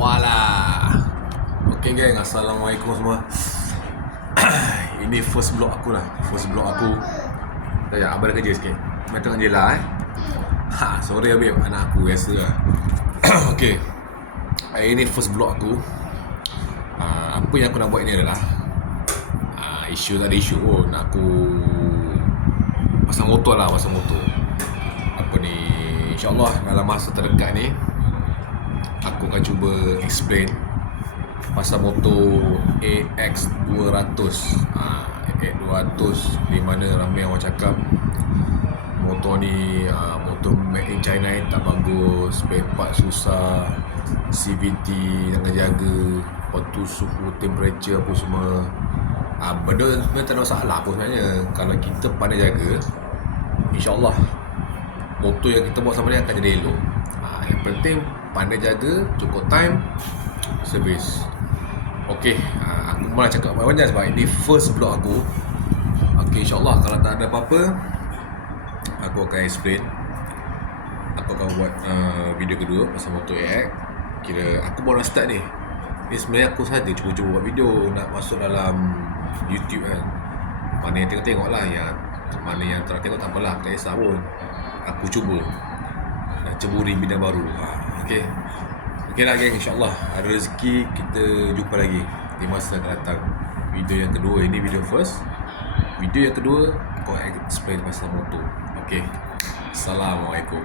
Walah. Okay geng, Assalamualaikum semua. Ini first vlog aku lah. First vlog aku. Sekejap, abang ada kerja sikit. Abang tengok je lah sorry Habib, anak aku biasa lah. Okay, ini first vlog aku. Apa yang aku nak buat ni adalah isu tak ada isu pun. Aku pasang motor lah, pasang motor. Apa ni, InsyaAllah dalam masa terdekat ni aku akan cuba explain pasal motor AX200. AX200 di mana ramai orang cakap motor ni motor made in China ni tak bagus, spare part susah, CVT jangan jaga, lepas tu suhu temperature apa semua. Benda sebenarnya tak ada masalah pun sebenarnya kalau kita pandai jaga. InsyaAllah motor yang kita buat sama ni akan jadi elok. Yang penting pandai jaga, cukup time, service. Okay, aku malah cakap banyak sebab ini first vlog aku. Okay, insyaAllah kalau tak ada apa-apa aku akan explain. Aku akan buat video kedua pasal motor AX. Kira aku baru nak start ni. Ni sebenarnya aku saja cuba-cuba buat video nak masuk dalam YouTube kan. Mana yang tengok-tengok lah, yang mana yang tak tengok tak apalah, tak kisah pun. Aku cuba nak ceburi bidang baru. Okay, okay lah geng, insyaAllah ada rezeki kita jumpa lagi di masa akan datang. Video yang kedua, ini video first. Video yang kedua aku explain pasal motor. Okay, Assalamualaikum.